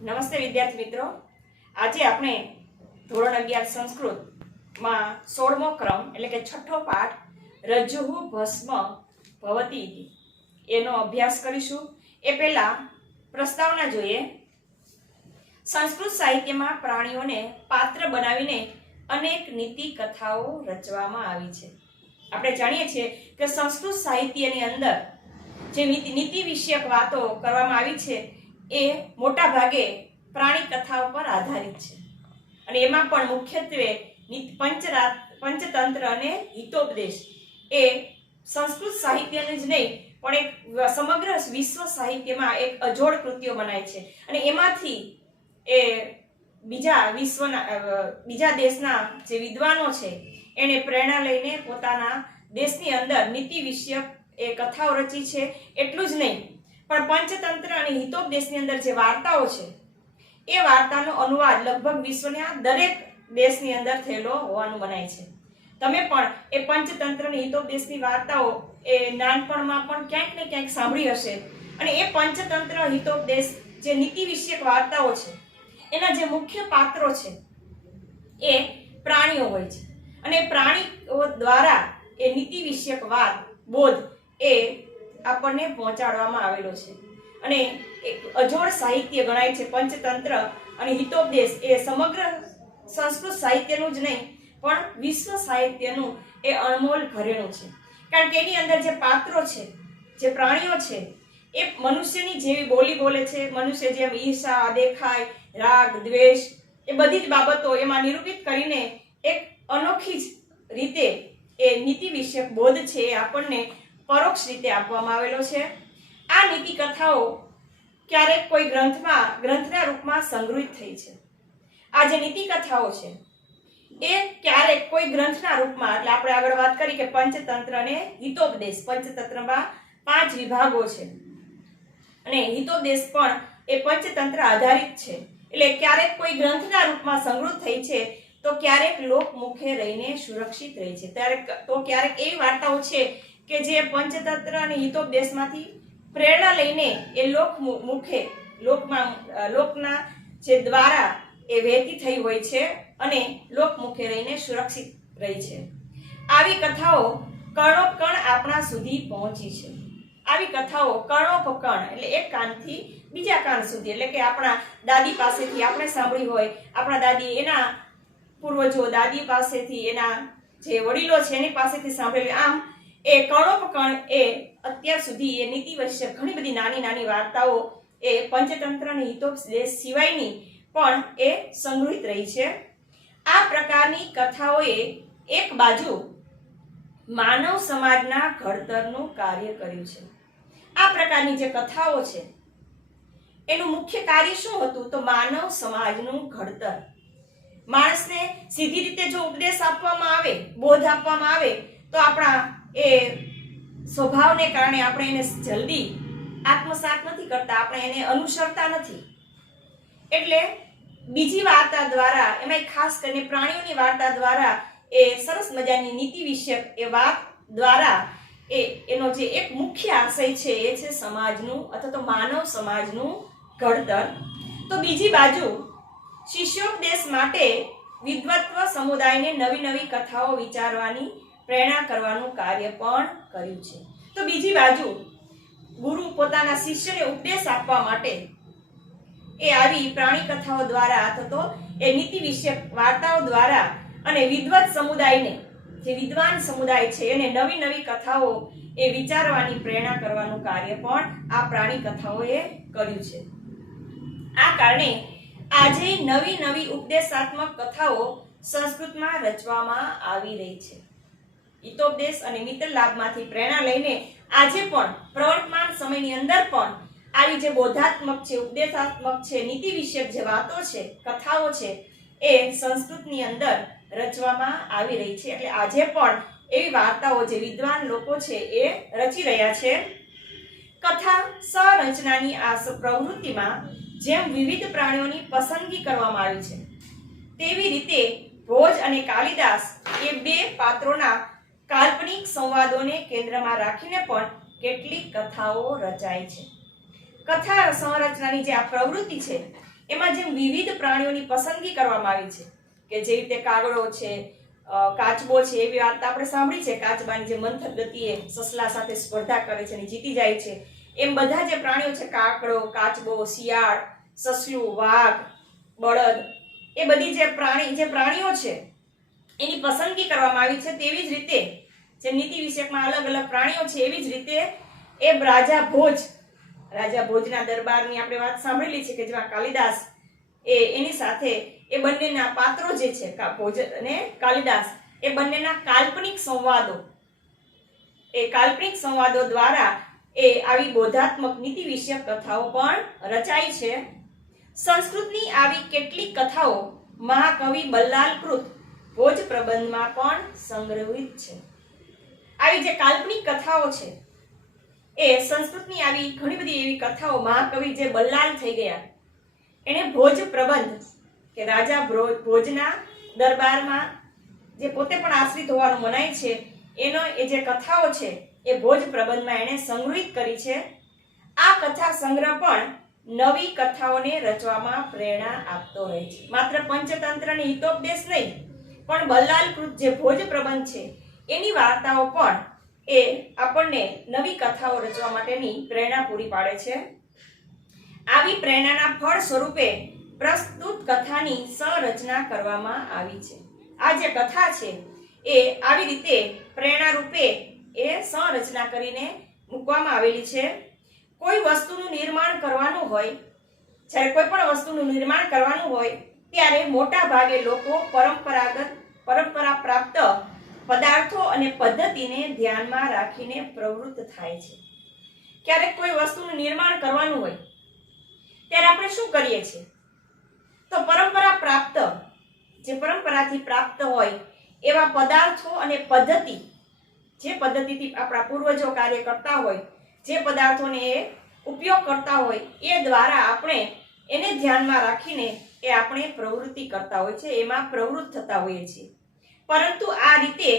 નમસ્તે વિદ્યાર્થી મિત્રો, આજે આપણે ધોરણ 11 સંસ્કૃતમાં 16મો ક્રમ એટલે કે છઠ્ઠો પાઠ રજ્જુઃ ભસ્મ ભવતિ ઇતિ એનો અભ્યાસ કરીશું। એ પહેલા પ્રસ્તાવના જોઈએ। સંસ્કૃત સાહિત્યમાં પ્રાણીઓને પાત્ર બનાવીને અનેક નીતિ કથાઓ રચવામાં આવી છે। આપણે જાણીએ છીએ કે સંસ્કૃત સાહિત્યની અંદર જે નીતિ વિષયક વાતો કરવામાં આવી છે એ મોટા ભાગે પ્રાણી કથાઓ પર આધારિત છે અને એમાં પણ મુખ્યત્વે પંચતંત્ર અને હિતોપદેશ એ સંસ્કૃત સાહિત્યને જ નહીં પણ એક સમગ્ર વિશ્વ સાહિત્યમાં એક અજોડ કૃતિઓ બનાય છે અને એમાંથી એ બીજા દેશના જે વિદ્વાનો છે એને પ્રેરણા લઈને પોતાના દેશની અંદર નીતિ વિષયક એ કથાઓ રચી છે। એટલું જ નહીં પણ પંચતંત્ર અને હિતોપદેશની અંદર જે વાર્તાઓ છે એ વાર્તાનો અનુવાદ લગભગ વિશ્વના દરેક દેશની અંદર થયેલો હોવાનું મનાય છે। તમે પણ એ પંચતંત્ર અને હિતોપદેશની વાર્તાઓ એ નાનપણમાં પણ ક્યાંક ને ક્યાંક સાંભળી હશે અને એ પંચતંત્ર હિતોપદેશ જે નીતિ વિષયક વાર્તાઓ છે એના જે મુખ્ય પાત્રો છે એ પ્રાણીઓ હોય છે અને પ્રાણીઓ દ્વારા એ નીતિ વિષયક વાત બોધ એ આપણને પહોંચાડવામાં આવેલો છે અને એક અજોડ સાહિત્ય ગણાય છે। પંચતંત્ર અને હિતોપદેશ એ સમગ્ર સંસ્કૃત સાહિત્યનું જ નહીં પણ વિશ્વ સાહિત્યનું એ અણમોલ ઘરેણું છે, કારણ કે એની અંદર જે પાત્રો છે, જે પ્રાણીઓ છે એ મનુષ્યની જેવી બોલી બોલે છે। મનુષ્ય જેમ ઈર્ષા, દેખાય, રાગ, દ્વેષ એ બધી જ બાબતો એમાં નિરૂપિત કરીને એક અનોખી જ રીતે એ નીતિ વિષયક બોધ છે એ આપણને પરોક્ષ રીતે આપવામાં આવેલો છે। આ નીતિ કથાઓ ક્યારેક કોઈ ગ્રંથના રૂપમાં સંગ્રહિત થઈ છે। આ જે નીતિ કથાઓ છે એ ક્યારેક કોઈ ગ્રંથના રૂપમાં, એટલે આપણે આગળ વાત કરી કે પંચતંત્ર અને હિતોપદેશ, પંચતંત્રમાં 5 વિભાગો છે અને હિતોપદેશ પણ એ પંચતંત્ર આધારિત છે, એટલે ક્યારેક કોઈ ગ્રંથના રૂપમાં સંગ્રહિત થઈ છે તો ક્યારેક લોકમુખે રહીને સુરક્ષિત રહી છે, ક્યારેક એવી વાર્તાઓ છે કે જે પંચતંત્ર અને હિતોપદેશમાંથી પ્રેરણા લઈને એ લોકના જે દ્વારા એ વહેતી થઈ હોય છે અને લોકમુખે રહીને સુરક્ષિત રહી છે। આવી કથાઓ કર્ણોપકર્ણ આપણા સુધી પહોંચી છે। આવી કથાઓ કર્ણોપકર્ણ એટલે એક કાનથી બીજા કાન સુધી, એટલે કે આપણા દાદી પાસેથી આપણે સાંભળી હોય, આપણા દાદી એના પૂર્વજો દાદી પાસેથી, એના જે વડીલો છે એની પાસેથી સાંભળેલી, આમ એ કર્ણોપકર્ણ એ અત્યાર સુધી એ નીતિ વિષયક ઘણી બધી નાની નાની વાર્તાઓ એ પંચતંત્ર અને હિતોપદેશ સિવાયની પણ એ સંગ્રહિત રહી છે। આ પ્રકારની કથાઓએ એક બાજુ માનવ સમાજના ઘડતરનું કાર્ય કર્યું છે। આ પ્રકારની જે કથાઓ છે એનું મુખ્ય કાર્ય શું હતું તો માનવ સમાજનું ઘડતર। માણસને સીધી રીતે જો ઉપદેશ આપવામાં આવે, બોધ આપવામાં આવે તો આપણા એ સ્વભાવને કારણે આપણે એને જલ્દી આત્મસાત નથી કરતા, આપણે એને અનુસરતા નથી। એટલે બીજી વાર્તા દ્વારા, એમાં ખાસ કરીને પ્રાણીઓની વાર્તા દ્વારા એ સરસ મજાની નીતિ વિષયક એ વાત દ્વારા એનો જે એક મુખ્ય આશય છે એ છે સમાજનું અથવા તો માનવ સમાજનું ઘડતર। તો બીજી બાજુ શિષ્યોપદેશ માટે વિદ્વત્વ સમુદાયને નવી નવી કથાઓ વિચારવાની પ્રેરણા કરવાનું કાર્ય પણ કર્યું છે। તો બીજી બાજુ ગુરુ પોતાના શિષ્યને ઉપદેશ આપવા માટે એ આવી પ્રાણી કથાઓ દ્વારા અથવા તો એ નીતિ વિષયક વાર્તાઓ દ્વારા અને વિદ્વત સમુદાયને, જે વિદ્વાન સમુદાય છે એને નવી નવી કથાઓ એ વિચારવાની પ્રેરણા કરવાનું કાર્ય પણ આ પ્રાણી કથાઓએ કર્યું છે। આ કારણે આજે નવી નવી ઉપદેશાત્મક કથાઓ સંસ્કૃતમાં રચવામાં આવી રહી છે। હિતોપદેશ અને મિત્ર લાભમાંથી પ્રેરણા લઈને આજે પણ પ્રવર્તમાન સમયની અંદર પણ આવી જે બોધાત્મક છે, ઉપદેશાત્મક છે, નીતિ વિષયક જે વાતો છે, કથાઓ છે એ સંસ્કૃતની અંદર રચવામાં આવી રહી છે। એટલે આજે પણ એવી વાર્તાઓ જે વિદ્વાન લોકો છે એ રચી રહ્યા છે। કથા સંરચનાની આ પ્રવૃત્તિમાં જેમ વિવિધ પ્રાણીઓની પસંદગી કરવામાં આવી છે તેવી રીતે ભોજ અને કાલિદાસ એ બે પાત્રોના કાલ્પનિક સંવાદોને કેન્દ્રમાં રાખીને પણ કેટલીક કથાઓ રચાય છે। કથા સંરચનાની જે આ પ્રવૃત્તિ છે એમાં જેમ વિવિધ પ્રાણીઓની પસંદગી કરવામાં આવી છે કે જે રીતે કાગડો છે, કાચબો છે, એવી વાર્તા આપણે સાંભળી છે, કાચબાની જે મંથર ગતિએ સસલા સાથે સ્પર્ધા કરે છે અને જીતી જાય છે, એમ બધા જે પ્રાણીઓ છે, કાકડો, કાચબો, શિયાળ, સસલું, વાઘ, બળદ, એ બધી જે પ્રાણીઓ છે એની પસંદગી કરવામાં આવી છે. તેવી જ રીતે જે નીતિ વિષયકમાં અલગ અલગ પ્રાણીઓ છે એવી જ રીતે એ રાજા ભોજના દરબારની આપણે વાત સાંભળેલી છે કે જેમાં કાલિદાસ એની સાથે એ બંનેના પાત્રો જે છે ભોજ અને કાલિદાસ એ બંનેના કાલ્પનિક સંવાદો દ્વારા એ આવી બોધાત્મક નીતિ વિષયક કથાઓ પણ રચાઈ છે. સંસ્કૃતની આવી કેટલીક કથાઓ મહાકવિ બલ્લાલકૃત ભોજ પ્રબંધમાં પણ સંગ્રહિત છે. આવી જે કાલ્પનિક કથાઓ છે એ સંસ્કૃતની આવી ઘણી બધી એવી કથાઓ મહાકવિ જે બલ્લાલ થઈ ગયા એને ભોજ પ્રબંધ કે રાજા ભોજના દરબારમાં જે પોતે પણ આશ્રિત હોવાનું મનાય છે એનો એ જે કથાઓ છે એ ભોજ પ્રબંધમાં એણે સંગ્રહિત કરી છે. આ કથા સંગ્રહ પણ નવી કથાઓને રચવામાં પ્રેરણા આપતો રહે છે. માત્ર પંચતંત્ર અને હિતોપદેશ નહીં પણ બલ્લાલકૃત જે ભોજ પ્રબંધ છે એની વાર્તાઓ પણ એ આપણને નવી કથાઓ રચવા માટેની પ્રેરણા પૂરી પાડે છે. આવી પ્રેરણાના ફળ સ્વરૂપે પ્રસ્તુત કથાની સંરચના કરવામાં આવી છે. આ જે કથા છે એ આવી રીતે પ્રેરણા રૂપે એ સંરચના કરીને મૂકવામાં આવેલી છે. કોઈ વસ્તુનું નિર્માણ કરવાનું હોય, જ્યારે કોઈ પણ વસ્તુનું નિર્માણ કરવાનું હોય ત્યારે મોટા ભાગે લોકો પરંપરા પ્રાપ્ત પદાર્થો અને પદ્ધતિને ધ્યાનમાં રાખીને પ્રવૃત્ત થાય છે. ક્યારેક કોઈ વસ્તુનું નિર્માણ કરવાનું હોય ત્યારે આપણે શું કરીએ છીએ તો પરંપરાથી પ્રાપ્ત હોય એવા પદાર્થો અને પદ્ધતિ, જે પદ્ધતિથી આપણા પૂર્વજો કાર્ય કરતા હોય, જે પદાર્થોને એ ઉપયોગ કરતા હોય એ દ્વારા આપણે એને ધ્યાનમાં રાખીને એ આપણે પ્રવૃત્તિ કરતા હોય છે, એમાં પ્રવૃત્ત થતા હોઈએ છીએ. પરંતુ આ રીતે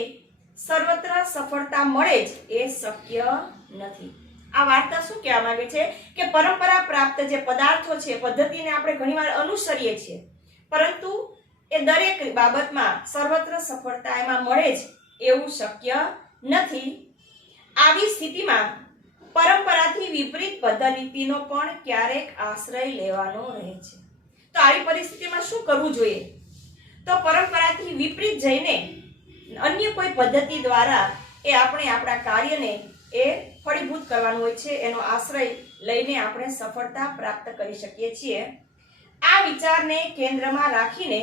સર્વત્ર સફળતા મળે જ એ શક્ય નથી. આ વાર્તા શું કહેવા માંગે છે કે પરંપરા પ્રાપ્ત જે પદાર્થો છે, પદ્ધતિને આપણે ઘણીવાર અનુસરીએ છીએ, પરંતુ એ દરેક બાબતમાં સર્વત્ર સફળતા એમાં મળે જ એવું શક્ય નથી. આવી સ્થિતિમાં પરંપરાથી વિપરીત પદ્ધતિનો પણ ક્યારેક આશ્રય લેવાનો રહે છે. તો આવી પરિસ્થિતિમાં શું કરવું જોઈએ? તો પરંપરાથી વિપરીત જઈને અન્ય કોઈ પદ્ધતિ દ્વારા એ આપણે આપણા કાર્યને એ ફળીભૂત કરવાનું હોય છે, એનો આશ્રય લઈને આપણે સફળતા પ્રાપ્ત કરી શકીએ છીએ. આ વિચારને કેન્દ્રમાં રાખીને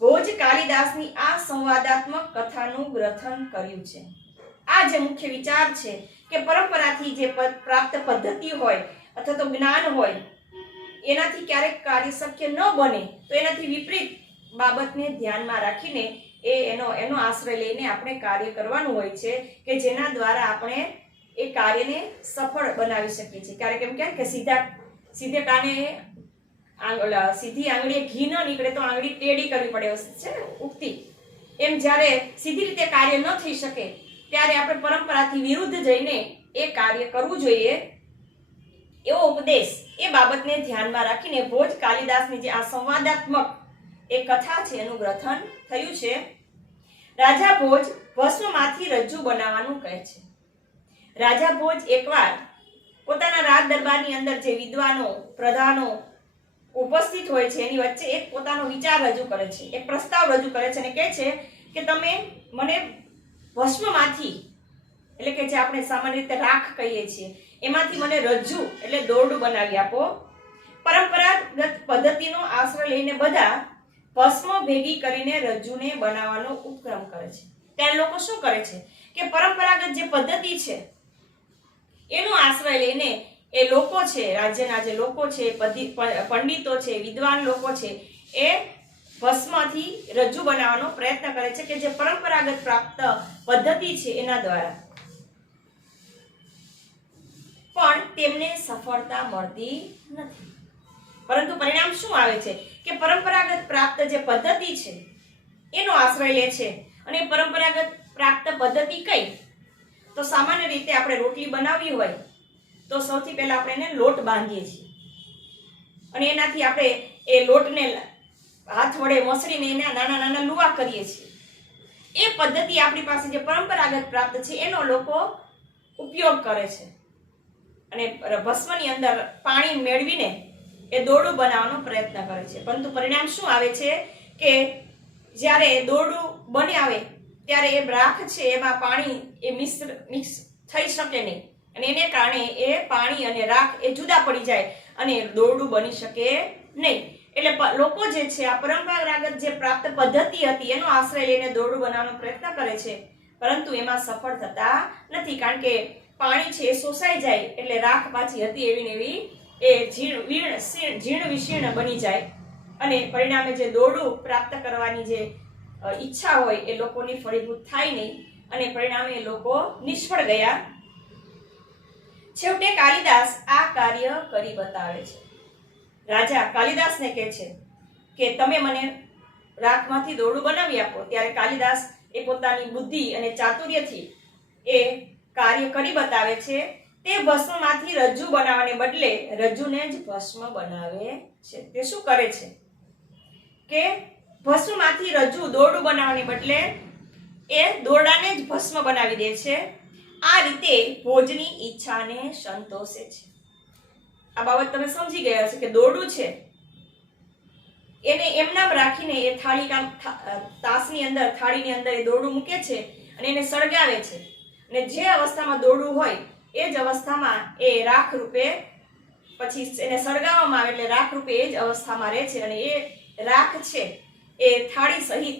ભોજ કાલિદાસની આ સંવાદાત્મક કથાનું ગ્રથન કર્યું છે. આ જે મુખ્ય વિચાર છે કે પરંપરાથી જે પ્રાપ્ત પદ્ધતિ હોય અથવા તો જ્ઞાન હોય એનાથી ક્યારેક કાર્ય શક્ય ન બને તો એનાથી વિપરીત બાબતને ધ્યાનમાં રાખીને એનો આશ્રય લઈને આપણે કાર્ય કરવાનું હોય છે કે જેના દ્વારા આપણે એ કાર્યને સફળ બનાવી શકીએ છીએ. ક્યારેક એમ કહે કે સીધે કાને સીધી આંગળીએ ઘી ન નીકળે તો આંગળી ટેડી કરવી પડે છે ને, ઉગતી. એમ જ્યારે સીધી રીતે કાર્ય ન થઈ શકે ત્યારે આપણે પરંપરાથી વિરુદ્ધ જઈને એ કાર્ય કરવું જોઈએ. એવો ઉપદેશ એ બાબતને ધ્યાનમાં રાખીને ભોજ કાલિદાસની જે આ સંવાદાત્મક એ કથા છે એનું ગ્રથન થયું છે. રાજા ભોજ ભસ્મમાંથી રજ્જુ બનાવવાનું કહે છે. રાજા ભોજ એકવાર પોતાના રાજ દરબારની અંદર જે વિદ્વાનો, પ્રધાનો ઉપસ્થિત હોય છે એની વચ્ચે એક પોતાનો વિચાર રજૂ કરે છે, એક પ્રસ્તાવ રજૂ કરે છે અને કહે છે કે તમે મને ભસ્મમાંથી, એટલે કે જે આપણે સામાન્ય રીતે રાખ કહીએ છીએ, એમાંથી મને રજ્જુ એટલે દોરડું બનાવી આપો. પરંપરાગત પદ્ધતિનો આશ્રય લઈને બધા ભસ્મ ભેગી કરીને રજ્જુને બનાવવાનો ઉપક્રમ કરે છે. ત્યારે લોકો શું કરે છે કે પરંપરાગત જે પદ્ધતિ છે એનો આશ્રય લઈને એ લોકો છે, રાજ્યના જે લોકો છે, પંડિતો છે, વિદ્વાન લોકો છે, એ ભસ્મથી રજ્જુ બનાવવાનો પ્રયત્ન કરે છે કે જે પરંપરાગત પ્રાપ્ત પદ્ધતિ છે એના દ્વારા, પણ તેમને સફળતા મળતી નથી. પરંતુ પરિણામ શું આવે છે કે પરંપરાગત પ્રાપ્ત જે પદ્ધતિ છે એનો આશ્રય લે છે. અને પરંપરાગત પ્રાપ્ત પદ્ધતિ કઈ? તો સામાન્ય રીતે આપણે રોટલી બનાવવી હોય તો સૌથી પહેલા આપણે એને લોટ બાંધીએ છીએ અને એનાથી આપણે એ લોટને હાથ વડે મસળીને એના નાના નાના લુવા કરીએ છીએ. એ પદ્ધતિ આપણી પાસે જે પરંપરાગત પ્રાપ્ત છે એનો લોકો ઉપયોગ કરે છે અને ભસ્મની અંદર પાણી મેળવીને એ દોરડું બનાવવાનો પ્રયત્ન કરે છે. પરંતુ પરિણામ શું આવે છે કે જ્યારે દોરડું બનાવે ત્યારે એ રાખ છે એમાં પાણી એ મિક્સ થઈ શકે નહીં અને એને કારણે એ પાણી અને રાખ એ જુદા પડી જાય અને દોરડું બની શકે નહીં. એટલે લોકો જે છે આ પરંપરાગત જે પ્રાપ્ત પદ્ધતિ હતી એનો આશ્રય લઈને દોરડું બનાવવાનો પ્રયત્ન કરે છે, પરંતુ એમાં સફળ થતા નથી. કારણ કે પાણી છે એ શોષાઈ જાય એટલે રાખ પાછી હતી એવી ને એવી એ જીર્ણ વિશીર્ણ બની જાય અને પરિણામે જે દોરડું પ્રાપ્ત કરવાની જે ઈચ્છા હોય એ લોકોની ફળીભૂત થાય નહીં અને પરિણામે એ લોકો નિષ્ફળ ગયા. છેવટે કાલિદાસ આ કાર્ય કરી બતાવે છે. રાજા કાલિદાસને કહે છે કે તમે મને રાખમાંથી દોરડું બનાવી આપો. ત્યારે કાલિદાસ એ પોતાની બુદ્ધિ અને ચાતુર્યથી એ કાર્ય કરી બતાવે છે. તે ભસ્મમાંથી રજ્જુ બનાવવાને બદલે રજ્જુને જ ભસ્મ બનાવે છે. તે શું કરે છે કે ભસ્મમાંથી રજ્જુ દોરડું બનાવવાને બદલે એ દોરડાને જ ભસ્મ બનાવી દે છે. આ રીતે ભોજની ઈચ્છાને સંતોષે છે. આ બાબત તમે સમજી ગયા હશે કે દોરડું છે એને એમનામ રાખીને એ તાસની અંદર થાળીની અંદર એ દોરડું મૂકે છે અને એને સળગાવે છે અને જે અવસ્થામાં દોરડું હોય એ જ અવસ્થામાં એ રાખ રૂપે પછી એને સળગાવવામાં આવે એટલે રાખ રૂપે એ જ અવસ્થામાં રહે છે અને એ રાખ છે એ થાળી સહિત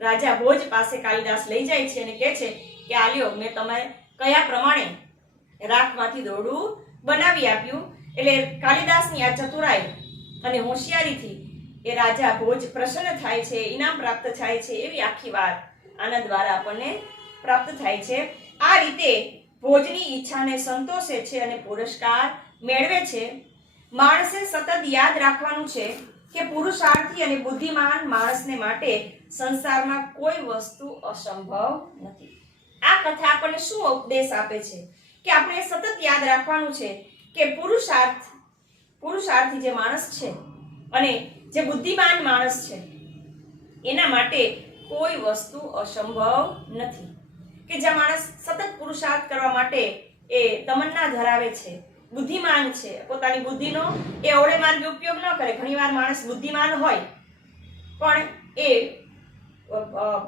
રાજા ભોજ પાસે કાલિદાસ લઈ જાય છે અને કહે છે કે આ લ્યો મેં તમે કયા પ્રમાણે રાખમાંથી દોરડું બનાવી આપ્યું. એટલે કાલિદાસની આ ચતુરાઈ અને હોશિયારીથી એ રાજા ભોજ પ્રસન્ન થાય છે, ઇનામ પ્રાપ્ત થાય છે એવી આખી વાત આના દ્વારા આપણને પ્રાપ્ત થાય છે. આ રીતે ભોજની ઈચ્છાને સંતોષે છે અને પુરસ્કાર મેળવે છે. માણસે સતત યાદ રાખવાનું છે કે પુરુષાર્થી અને બુદ્ધિમાન માણસને માટે સંસારમાં કોઈ વસ્તુ અસંભવ નથી. આ કથા આપણને શું ઉપદેશ આપે છે કે આપણે સતત યાદ રાખવાનું છે કે પુરુષાર્થી જે માણસ છે અને જે બુદ્ધિમાન માણસ છે એના માટે કોઈ વસ્તુ અસંભવ નથી. કે જે માણસ સતત પુરુષાર્થ કરવા માટે એ તમન્ના ધરાવે છે, બુદ્ધિમાન છે, પોતાની બુદ્ધિનો એ અવળે માર્ગે ઉપયોગ ન કરે. ઘણીવાર માણસ બુદ્ધિમાન હોય પણ એ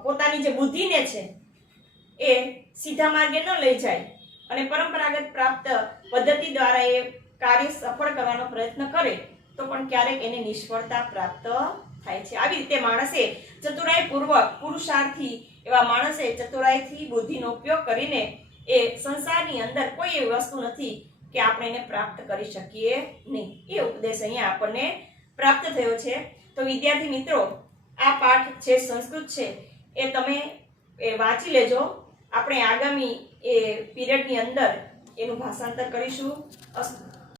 પોતાની જે બુદ્ધિને છે એ સીધા માર્ગે ન લઈ જાય અને પરંપરાગત પ્રાપ્ત પદ્ધતિ દ્વારા એ કાર્ય સફળ કરવાનો પ્રયત્ન કરે તો પણ ક્યારેક એને નિષ્ફળતા પ્રાપ્ત થાય છે. આવી રીતે માણસે ચતુરાઈપૂર્વક પુરુષાર્થી એવા માણસે ચતુરાઈથી બુદ્ધિનો ઉપયોગ કરીને એ સંસારની અંદર કોઈ એવી વસ્તુ નથી કે આપણે એને પ્રાપ્ત કરી શકીએ નહીં. એ ઉપદેશ અહીંયા આપણને પ્રાપ્ત થયો છે. તો વિદ્યાર્થી મિત્રો, આ પાઠ છે સંસ્કૃત છે એ તમે વાંચી લેજો. આપણે આગામી એ પીરિયડની અંદર એનું ભાષાંતર કરીશું.